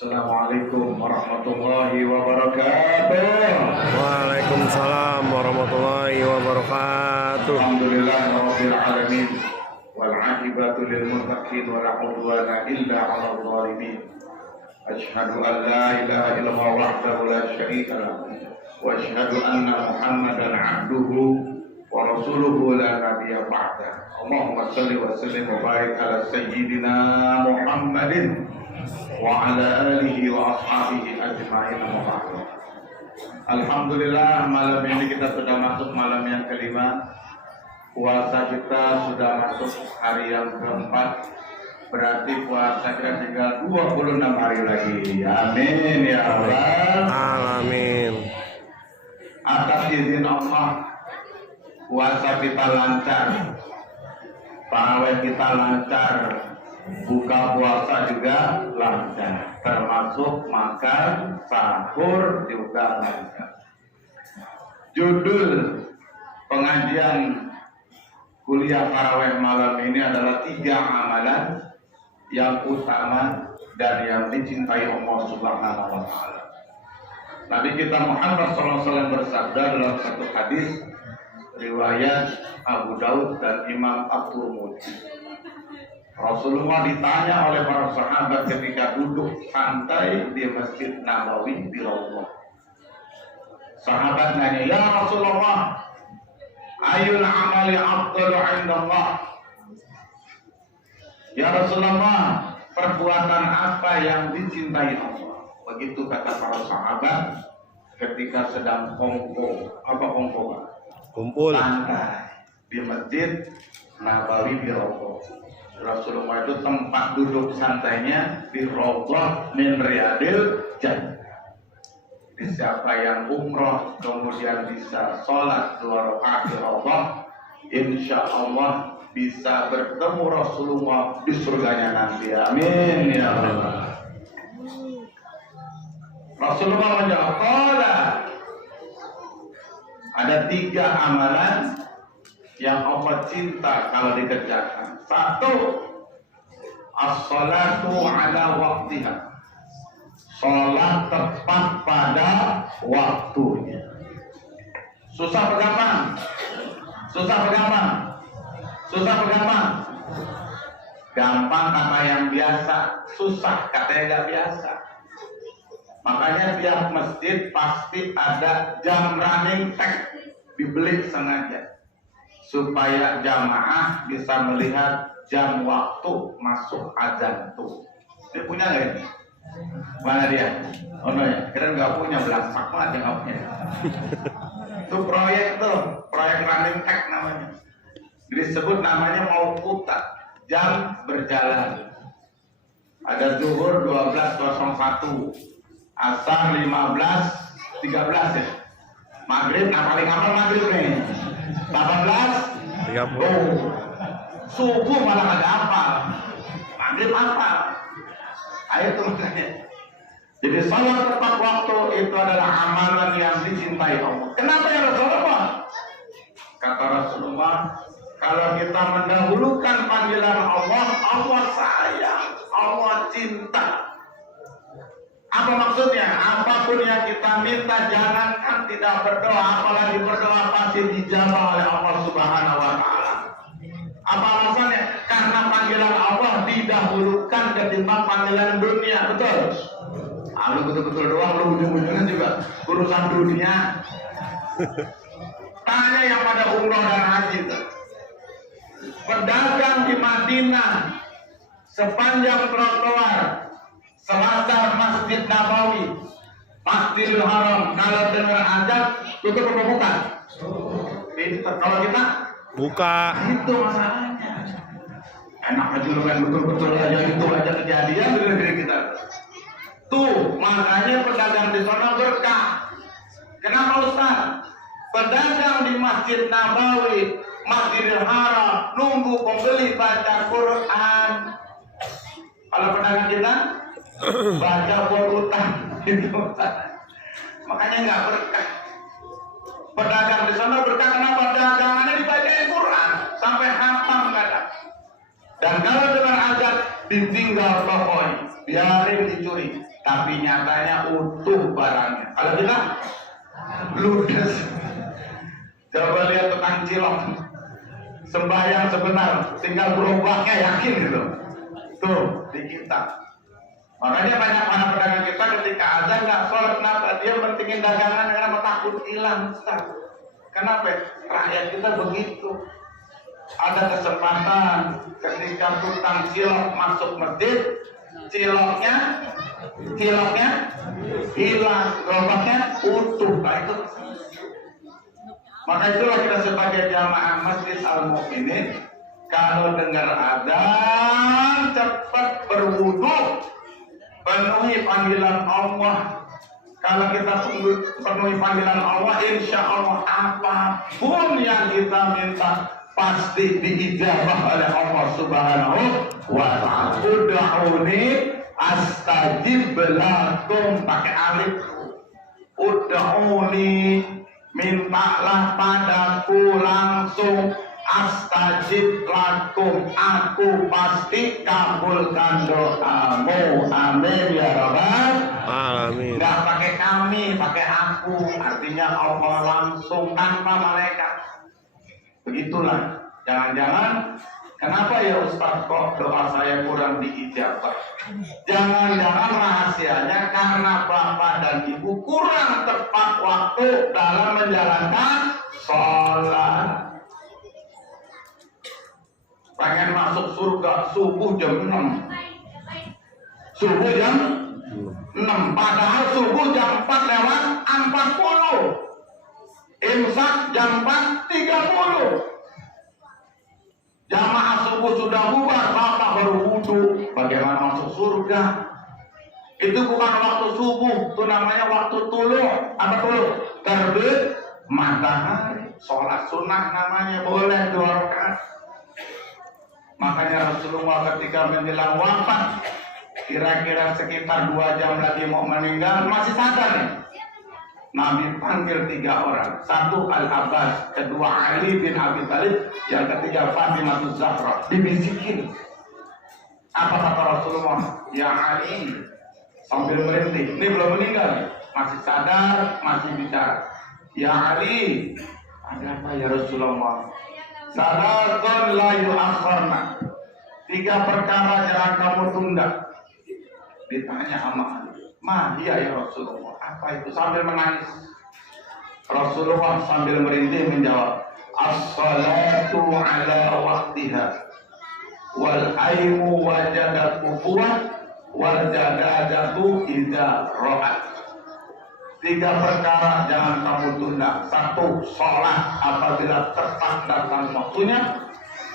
Assalamualaikum warahmatullahi wabarakatuh. Waalaikumsalam warahmatullahi wabarakatuh. Alhamdulillah rabbil alamin wal aqibatu lil muttaqin wa la udwana illa 'alal zalimin. Asyhadu an la ilaha illallah wahdahu la syarika lah wa asyhadu anna Muhammadan 'abduhu wa rasuluhu la nabiyya ba'da. Allahumma shalli wa sallim wa barik ala sayyidina Muhammadin wa ala alihi wa ashabihi ajma'in. Alhamdulillah, malam ini kita sudah masuk malam yang kelima. Puasa kita sudah masuk hari yang keempat. Berarti puasa kita tinggal 26 hari lagi. Amin ya Allah. Amin. Atas izin Allah, puasa kita lancar, tarawih kita lancar, buka puasa juga lancar, termasuk makan sahur juga lancar. Judul pengajian kuliah tarawih malam ini adalah 3 amalan yang utama dan yang dicintai Allah Subhanahu wa taala. Nabi kita Muhammad SAW bersabda dalam satu hadis riwayat Abu Daud dan Imam At-Tirmidzi. Rasulullah ditanya oleh para sahabat ketika duduk santai di Masjid Nabawi di Raudhah. Sahabat nanya, "Ya Rasulullah, ayul amali afdalu 'indallah?" Ya Rasulullah, perbuatan apa yang dicintai Allah? Begitu kata para sahabat ketika sedang Kumpul santai di Masjid Nabawi di Raudhah. Rasulullah itu tempat duduk santainya di Raudhah min Riyadil Jannah. Jadi siapa yang umroh kemudian bisa sholat 2 rakaat di Raudhah, insya Allah bisa bertemu Rasulullah di surganya nanti. Amin ya Allah. Rasulullah menjawab, ada 3 amalan yang Allah cinta kalau dikerjakan. 1, as-salatu ala waktiha, sholat tepat pada waktunya. Susah bergampang, gampang kata yang biasa, susah kata yang gak biasa. Makanya tiap masjid pasti ada jam running tag, dibeli sengaja supaya jamaah bisa melihat jam waktu masuk azan tuh. Dia punya nggak ini? Mana dia? Oh no ya, kira nggak punya, belasak banget yang nggak punya. Itu proyek tuh, proyek running tag namanya. Disebut namanya mauqutat, jam berjalan. Ada zuhur 12.01, asar 15.13 ya. Maghrib, paling amal maghrib nih 18.30. Subuh malah ada apa? Maghrib apa? Ayo tuh makanya. Jadi salat tepat waktu itu adalah amalan yang dicintai Allah. Kenapa ya Rasulullah? Kata Rasulullah, kalau kita mendahulukan panggilan Allah, Allah sayang, Allah cinta. Apa maksudnya? Apapun yang kita minta, jangankan tidak berdoa, apalagi berdoa pasti dijawab oleh Allah Subhanahu wa taala. Apa alasannya? Karena panggilan Allah didahulukan ketimbang panggilan dunia, betul? Lu betul-betul doang, lu ujung-ujungnya juga urusan dunia. Tanya yang pada umroh dan haji itu. Pedagang di Madinah sepanjang trotoar selasar Masjid Nabawi, Masjidil Haram, kalau dengar azan tutup apa buka? Kalau kita buka. Itu masalahnya. Enak aja lu kan betul-betul aja itu aja kejadian di negeri kita. Tuh makanya pedagang di sana berkah. Kenapa Ustaz? Pedagang di Masjid Nabawi, Masjidil Haram nunggu pembeli baca Quran. Kalau pedagang kita baca buat utang gitu. Makanya nggak berkah. Pedagang di sana berkah kenapa? Dagangannya dibacain Quran sampai hafal kadang. Dan kalau dengan azan ditinggal tinggal tokonya, biarin dicuri, tapi nyatanya utuh barangnya. Kalau kita ludes. Coba lihat tukang cilok, sembahyang sebentar, tinggal gerobaknya yakin gitu. Tuh di kita. Makanya banyak anak pedagang kita ketika azan nggak sholat, kenapa? Dia pentingin dagangan karena takut hilang. Ustaz. Kenapa? Rakyat kita begitu. Ada kesempatan ketika tukang cilok masuk masjid, ciloknya hilang, gerobaknya utuh. Nah, itu. Maka itulah kita sebagai jamaah Masjid Al-Mu'minin, kalau dengar adzan cepat berwudu, penuhi panggilan Allah. Kalau kita penuhi panggilan Allah, insya Allah apapun yang kita minta pasti diijabah oleh Allah Subhanahu wa ta'ala. Ud'uni astajib lakum, pakai alif. Ud'uni, mintalah padaku langsung, astajib lakum, aku pasti kabulkan doamu. Amin ya rabbal Alamin. nggak pakai kami, pakai aku, artinya Allah langsung tanpa malaikat. Begitulah. Jangan-jangan kenapa ya Ustaz kok doa saya kurang diijabah? Jangan-jangan rahasianya karena bapak dan ibu kurang tepat waktu dalam menjalankan sholat. Pengen masuk surga subuh jam 6. Subuh jam 6. Padahal subuh jam 4 lewat 40. Imsak jam 4.30. Jamaah subuh sudah bubar, bapak baru wudhu. Bagaimana masuk surga? Itu bukan waktu subuh, itu namanya waktu tuluh. Apa tuluh? Terbit matahari. Sholat sunnah namanya, boleh 2 rakaat. Makanya Rasulullah ketika menjelang wafat, kira-kira sekitar 2 jam lagi mau meninggal, masih sadar nih. Nabi panggil 3 orang. 1 Al-Abbas, kedua Ali bin Abi Thalib, yang ketiga Fatimah Zahra. Dibisikin. Apa kata Rasulullah? Ya Ali, sambil merintih. Ini belum meninggal, masih sadar, masih bicara. Ya Ali, ada apa ya Rasulullah? Salatun la yu'akhkharna. 3 perkara jangan kamu tunda. Ditanya sama Ali, iya ya Rasulullah, apa itu? Sambil menangis. Rasulullah sambil merintih menjawab, as-salatu ala waqtiha, wal aimu wajadat kufuat, wal jadadatu idza ra'at. 3 perkara jangan kamu tunda. 1, sholat apabila tepat datang waktunya.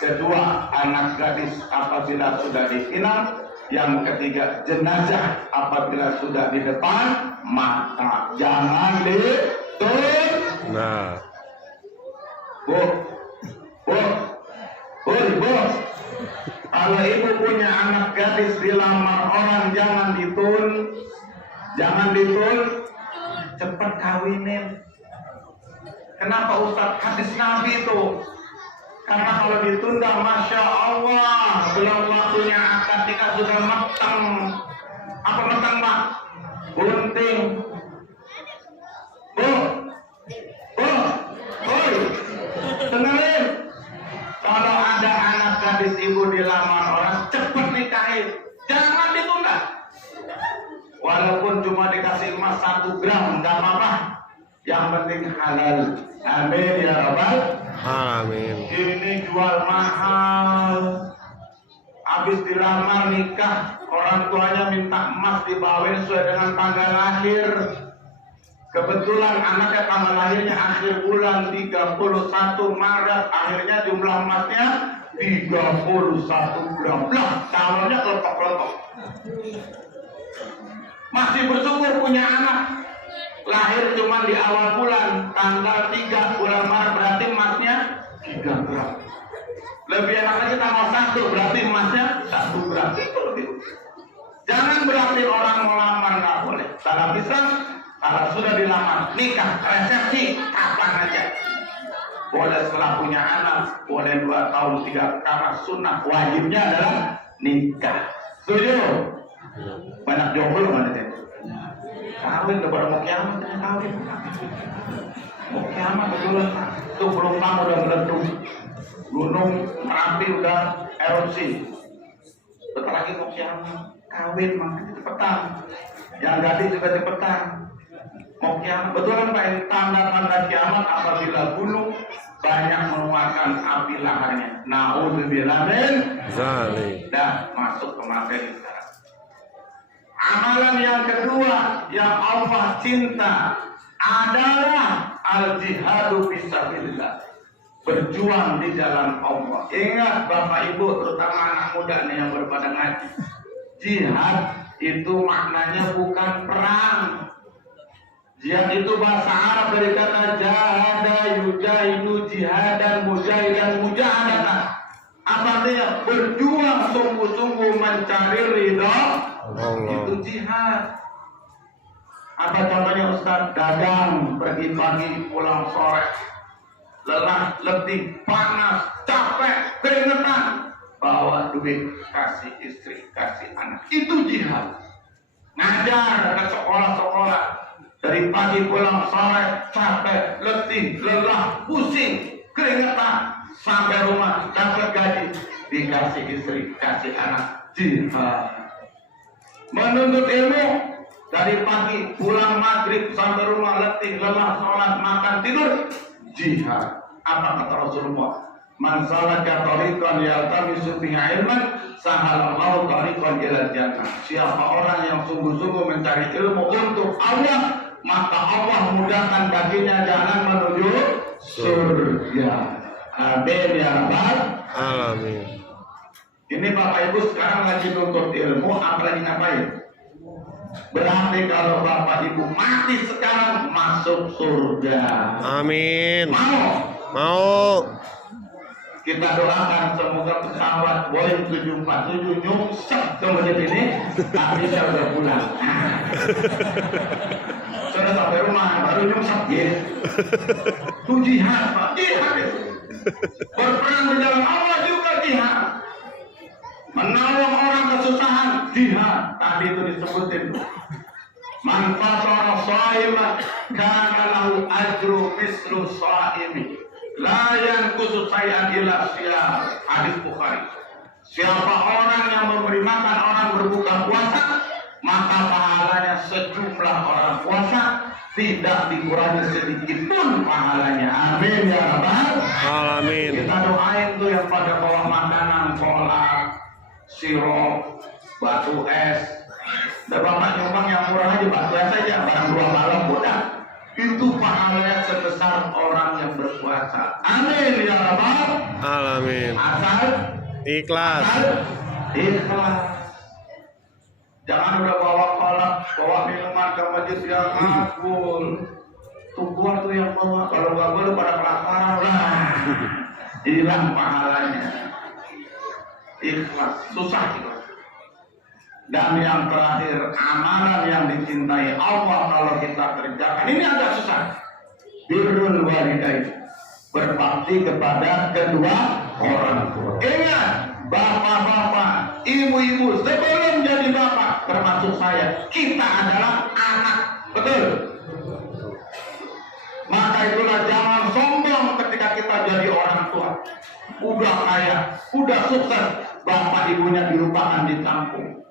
2, anak gadis apabila sudah dipinang. Yang ketiga, jenazah apabila sudah di depan mata. Jangan ditunda. Nah, Bu. Kalau ibu punya anak gadis dilamar orang, jangan ditun, cepat kawinin. Kenapa Ustaz? Hadis Nabi itu. Karena kalau ditunda, Masya Allah, belum waktunya akad nikah sudah matang. Apa matang, Pak? Bunting. Bu, dengerin. Kalau ada anak gadis ibu dilamar orang, cepat nikahin. Jangan ditunda. Walaupun cuma dikasih emas 1 gram, nggak apa-apa. Yang penting halal. Amin ya rabbal. amin. Ini jual mahal. Habis dilamar nikah, orang tuanya minta emas dibawain sesuai dengan tanggal lahir. Kebetulan anaknya tanggal lahirnya akhir bulan 31 Maret, akhirnya jumlah emasnya 31 gram. Lah, calonnya kelompok-kelompok. Masih bersyukur punya anak. Lahir cuma di awal bulan, tanggal 3 bulan Maret, berarti emasnya 3 gram. Lebih enak lagi tanggal 1, berarti emasnya 1 gram. Itu lebih. Jangan berarti orang melamar, nggak boleh. Kalau bisa, kalau sudah dilamar, nikah, resepsi, kapan aja. Boleh setelah punya anak, boleh 2 tahun, 3, karena sunnah wajibnya adalah nikah. Setuju? Banyak jomblo mana teh? Kawin kepada mau kiamat, kawin. Mau kiamat betul tuh pelumpang udah meletus, gunung Merapi udah erupsi. Bentar lagi mau kiamat, kawin makanya cepetan. Yang gadis juga cepetan. Mau kiamat betul kan Pak? Tanda-tanda kiamat apabila gunung banyak mengeluarkan api laharnya. Naudzubillah min Zalik. dan masuk ke materi sekarang. Amalan yang kedua yang Allah cinta adalah al-jihadu fisabilillah. Berjuang di jalan Allah. Ingat Bapak Ibu, terutama anak muda nih yang berpada ngaji. Jihad itu maknanya bukan perang. Jihad itu bahasa Arab dari kata jahada yujahidu jihadan mujahidan mujahadatan. Apa artinya? Berjuang sungguh-sungguh mencari ridha Allah. itu jihad. Apa contohnya Ustaz? Dagang, pergi pagi, pulang sore, lelah, letih, panas, capek, keringetan, bawa duit, kasih istri, kasih anak. Itu jihad. Ngajar ke sekolah-sekolah, dari pagi pulang sore, capek, letih, lelah, pusing, keringetan, sampai rumah, dapat gaji, dikasih istri, kasih anak. Jihad. Menuntut ilmu dari pagi pulang maghrib sampai rumah letih lelah sholat makan tidur jihad. Apa kata Rasulullah? Man salaka tariqan yaltamisu fihi ilman sahalallahu tariqan ila jannah. Siapa orang yang sungguh-sungguh mencari ilmu untuk Allah, maka Allah mudahkan baginya jalan menuju surga. Amin ya rabbal Alamin. Ini Bapak Ibu sekarang lagi nuntut ilmu, apalagi ngapain? Berarti kalau Bapak Ibu mati sekarang masuk surga. Amin. Mau? Mau. Kita doakan semoga pesawat Boeing 747 nyungsep ke masjid ini, tapi saya udah pulang. Sudah sampai rumah baru nyungsep ya. Itu jihad Pak, jihad itu. Berperang di jalan Allah juga jihad. Menolong orang kesusahan jihad. Tadi itu disebutin. Man fatara shaiman kana lahu ajru mislu shaimi la yanqusu shay'an illa siyam. Hadis Bukhari. Siapa orang yang memberi makan orang berbuka puasa, maka pahalanya sejumlah orang puasa, tidak dikurangi sedikit pun pahalanya. Amin ya rabbal Alamin. Kita doain tuh yang pada bawa makanan, kolak, sirup, batu es. Dan Bapak nyumbang yang murah aja, batu es aja, barang 2 galon udah. Itu pahalanya sebesar orang yang berpuasa. Amin ya rabbal Alamin. Asal Ikhlas. ikhlas. Jangan udah bawa kolak, bawa minuman ke masjid yang makbul. Tuh gua tuh yang bawa, kalau nggak boleh pada kelaparan lah. Hilang pahalanya. Ikhlas, susah itu. Dan yang terakhir, amalan yang dicintai Allah kalau kita kerjakan ini agak susah. Birrul walidain, berbakti kepada kedua orang tua. Ingat, bapak-bapak, ibu-ibu, sebelum jadi bapak, termasuk saya, kita adalah anak, betul? Maka itulah jangan sombong ketika kita jadi orang tua. Udah kaya, udah sukses, bapak ibunya dilupakan di kampung.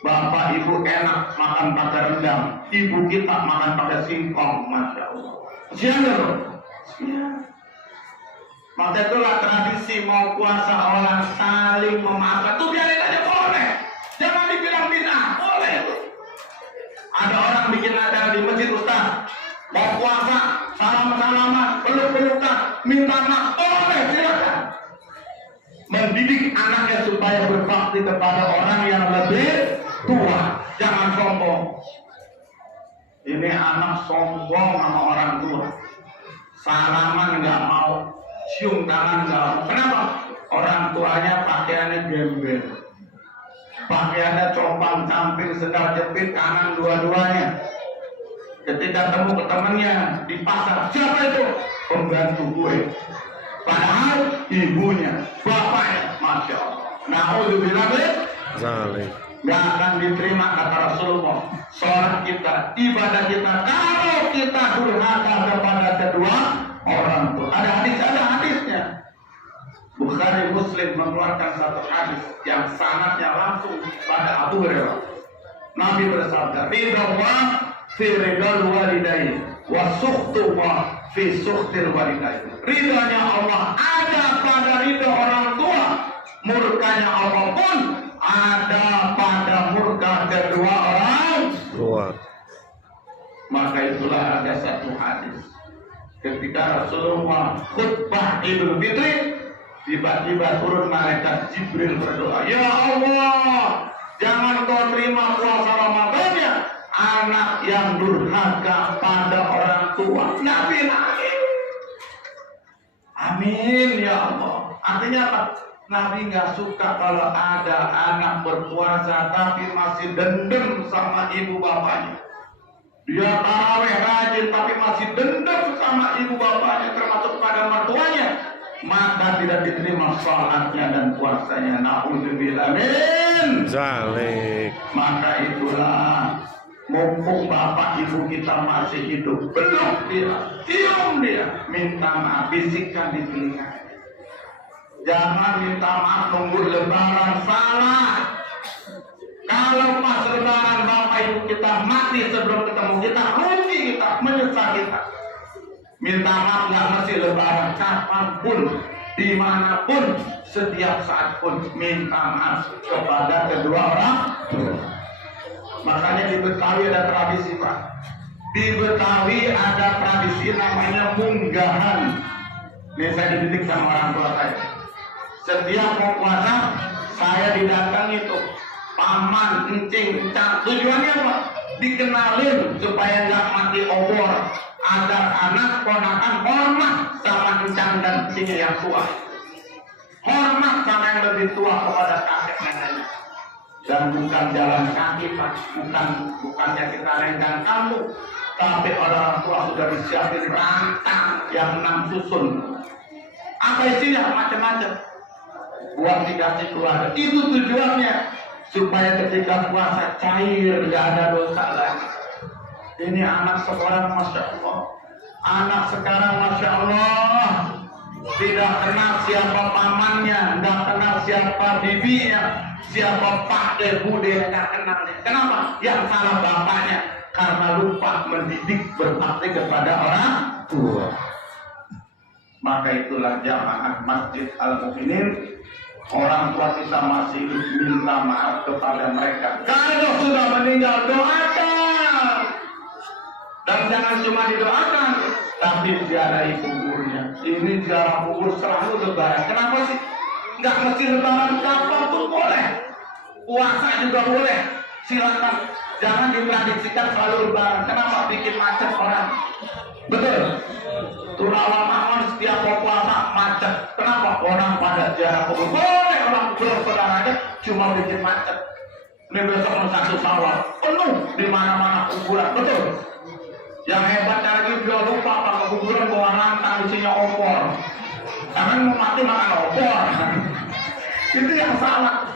Bapak ibu enak makan pakai rendang, ibu kita makan pakai singkong, masya Allah. Siang loh. Maka itulah tradisi mau puasa orang saling memaafkan. Tuh biarin aja boleh. Jangan dibilang bid'ah, boleh. Ada orang bikin acara di masjid Ustaz, mau puasa, salam-salaman, peluk-pelukan, minta maaf, boleh, silakan. Mendidik anaknya supaya berbakti kepada orang yang lebih tua, jangan sombong. Ini anak sombong sama orang tua, salaman nggak mau, cium tangan nggak mau. Kenapa? Orang tuanya pakaiannya gembel, pakaiannya compang camping, sendal jepit, kanan dua-duanya. Ketika temu ke temannya di pasar, siapa itu? Pembantu gue. Padahal ibunya, bapaknya, masya Allah. Naudzubillah min Zalik. Nggak akan diterima kata Rasulullah. Sholat kita, ibadah kita, kalau kita durhaka kepada kedua orang tua. Ada hadisnya. Bukhari Muslim mengeluarkan satu hadis yang sanadnya langsung pada Abu Hurairah. Nabi bersabda, ridallah fi ridal walidain wa suhtullah fi suhtil walidain. Ridanya Allah ada pada ridha orang tua, murkanya Allah pun ada pada murka kedua orang Tua. Maka itulah ada satu hadis ketika Rasulullah khutbah Idul Fitri, tiba-tiba turun malaikat Jibril berdoa, ya Allah, jangan kau terima puasa Ramadannya anak yang durhaka pada orang tua. Nabi nangis. Amin ya Allah. Artinya apa? Nabi nggak suka kalau ada anak berpuasa tapi masih dendam sama ibu bapaknya. Dia tarawih rajin tapi masih dendam sama ibu bapaknya, termasuk pada mertuanya, maka tidak diterima sholatnya dan puasanya. Na'udzubillah min Zalik. Maka itulah, mumpung bapak ibu kita masih hidup, peluk dia, cium dia, minta maaf, bisikkan di telinga. Jangan minta maaf nunggu lebaran, salah. Kalau pas lebaran bapak ibu kita mati sebelum ketemu kita, rugi kita, menyesal kita. Minta maaf nggak mesti lebaran, kapanpun, dimanapun, setiap saat pun minta maaf kepada kedua orang. Makanya di Betawi ada tradisi, Pak. Di Betawi ada tradisi namanya munggahan. Ini saya dididik sama orang tua saya. Setiap mau puasa, saya didatangi tuh paman, encing, encang. Tujuannya apa? Dikenalin supaya nggak mati obor, agar anak ponakan hormat sama encang dan encing yang tua, hormat sama yang lebih tua kepada kakek neneknya. Dan bukan jalan kaki, Pak, bukannya kita lenggang kamu, tapi orang tua sudah disiapin rantang yang 6 susun. Apa isinya? Macam-macam. Buat dikasih keluarga. Itu tujuannya supaya ketika puasa cair, nggak ada dosa lagi. Ini anak sekarang, masya Allah. Anak sekarang, masya Allah, tidak kenal siapa pamannya, nggak kenal siapa bibinya, siapa pak de bude, nggak kenalnya. Kenapa? Yang salah bapaknya karena lupa mendidik berbakti kepada orang tua. Maka itulah jamaah Masjid Al-Mu'minin. Orang tua kita masih minta maaf kepada mereka. Kalau sudah meninggal, doakan. Dan jangan cuma didoakan, tapi ziarahi kuburnya. Ini ziarah kubur selalu lebaran. Kenapa sih? Nggak mesti lebaran, kapanpun boleh. Puasa juga boleh. Silakan. Jangan diprediksikan selalu lebaran. Kenapa? Bikin macet orang. Betul. Turawamahan setiap mau puasa macet. Kenapa? Orang pada ziarah kubur. Boleh orang bersaudara cuma bikin macet. Ini besok mau 1 Syawal penuh di mana-mana kuburan. Betul. Yang hebatnya lagi dia lupa pakai kuburan bawa rantang isinya opor. Karena mau mati makan opor. Itu yang salah.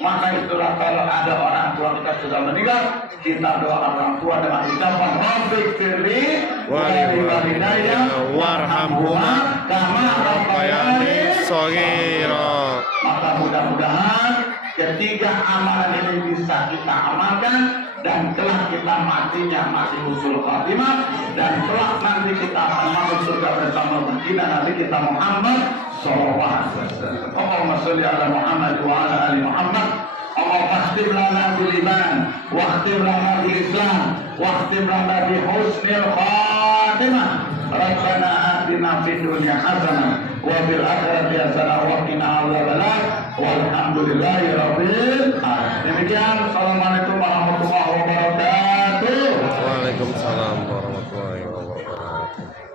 Maka itulah kalau ada orang tua kita sudah meninggal, kita doa orang tua dengan ucapan Rabbik firli walidayya warhamhuma kama rabbayani shaghira. Maka mudah-mudahan ketiga amalan ini bisa kita amalkan dan kelak kita matinya masih husnul khatimah, dan kelak nanti kita akan masuk surga bersama baginda Nabi kita Muhammad sallallahu alaihi wasallam. Allahumma shalli ala Muhammad wa ala ali Muhammad. Allahumma khtim lana bil iman wa khtim lana bil Islam wa khtim lana bi husnil khatimah. Rabbana atina fid dunya hasanah wa fil akhirati hasanah wa qina adzabannar. Walhamdulillahi rabbil alamin. Demikian, assalamualaikum warahmatullahi wabarakatuh. Waalaikumsalam warahmatullahi wabarakatuh.